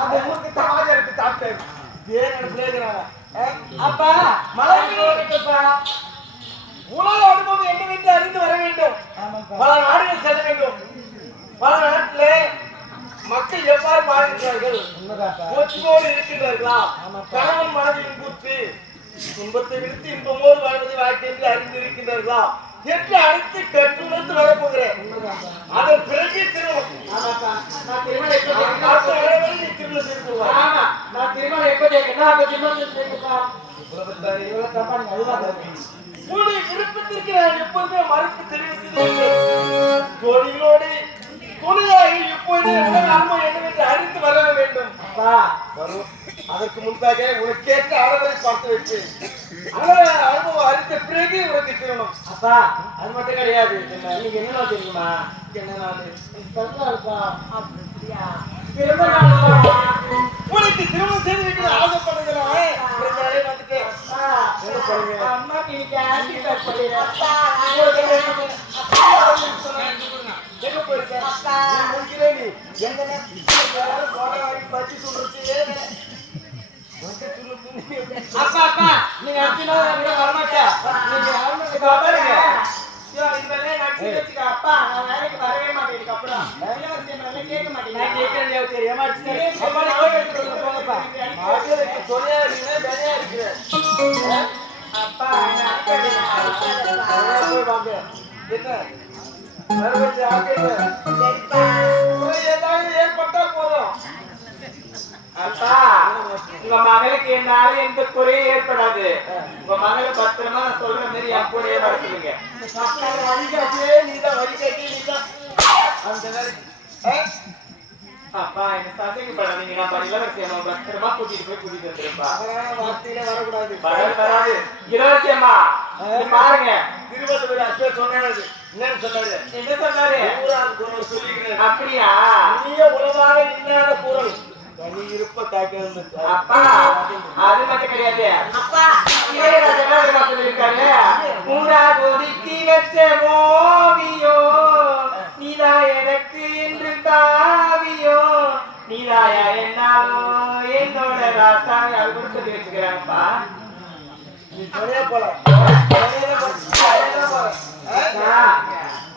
அந்த ஊருக்கு தாஜா எடுத்து சாப்பிட்டேன். அப்பா மலை உலக அனுபவம் என்னவென்று அறிந்து வர வேண்டும். பல நாடுகள் செல்ல வேண்டும். பல நாட்டிலே மக்கள் எவ்வாறு வாழ்கிறார்கள், ஒற்றுமையோடு இருக்கின்றார்களா, கணவன் மனைவியின் கூத்து துன்பத்தை விடுத்து இன்பமோடு வாழ்வதை வாழ்க்கை என்று அறிந்திருக்கின்றார்களா என்று அனைத்து கற்றுணர்ந்து வரப்போகிறேன். அதன் பிறகு திருமணம். உங்களுடைய விருப்பத்திற்கு நான் எப்போதுமே மறுப்பு தெரிவித்தது. தோழிகளோடு துணையாக இப்போது அனுபவம் என்னவென்று அறிந்து வர வேண்டும். அதற்கு முன்பாக உனக்கேற்ற அளவை பார்த்து வச்சு அனுபவம் அறிந்த பிறகு உனக்கு திருமணம். அப்பா அது மட்டும் கிடையாது. நீங்க என்ன தெரியுமா, என்ன நாள் உனக்கு திருமணம் செய்து வைக்கிற ஆசைப்படுகிறேன். அம்மாக்கு எங்க போயிருக்கேன் பற்றி சொல்றது. அப்பா அப்பா நீங்க வரமாட்டா. அப்பா நான் வேலைக்கு வரவே மாட்டேன். அப்புறம் கேட்க மாட்டேன். தெரியாம அப்பா ஏற்பட்டா போதும். அப்பா உங்க மகளுக்கு என்னால எந்த குறையும் ஏற்படாது. உங்க மகளை பத்திரமா நான் சொல்ற மாதிரி என் கூடயே வர சொல்லுங்க. நீதான் வழிகாட்டி நீதான் அப்பா என்ன சந்தேகப்படாதீங்க. நான் இளவரசியம்மா பத்திரமா கூட்டிட்டு போய் கூட்டிட்டு வந்துருப்பா. வார்த்தையில வரக்கூடாது. வராது இளவரசியம்மா பாருங்க. திருவள்ளுவர் அப்பே சொன்னாரு. என்னன்னு சொன்னாரு? என்ன சொன்னாரு? சொல்லிக்கிறேன். அப்படியா? நீயே உலகாக இல்லாத குரல் தனி இருப்ப தாக்கிறது. அப்பா அது மட்டும் கிடையாது. அப்பா இருக்காரு. பூரா ஒதுக்கி வச்ச ஓவியோ நீதா எனக்கு என்று காவியோ நீதாயா என்னாலோ என்னோட ராசாவை அது கூட சொல்லி வச்சுக்கிறாங்கப்பா.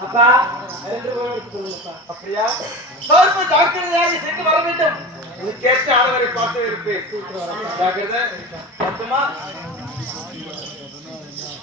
அப்பா அப்படியா? ஜாக்கிரதையாக சென்று வர வேண்டும். கேட்ட ஆடவரை பார்த்து இருப்பேன். ஜாக்கிரதை.